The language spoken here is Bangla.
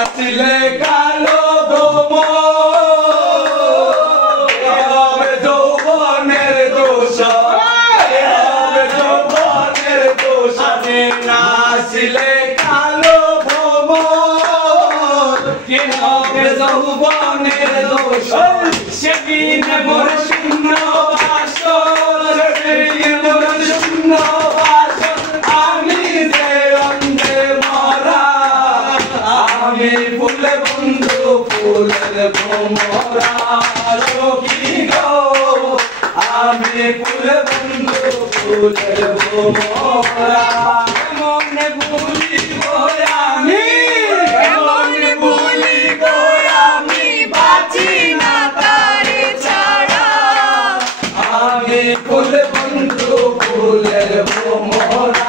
আসলে কালো হবে যৌবনের দোষ হবে যৌবনের দোষ নাচলে কালো কি হবে যৌবনের দোষ সেদিন মোর শূন্য বাসর সেদিন মোর শূন্য বাসর আমি যে অন্ধে মরা আমি ফুল বন্ধু ফুলের ভোমরা সখী গো আমি ফুল বন্ধু ফুলের ভোমরা মনে ভুলিব আমি মনে ভুলিব আমি বাঁচি না তারে ছাড়া আমি ফুল বন্ধু ফুলের ভোমরা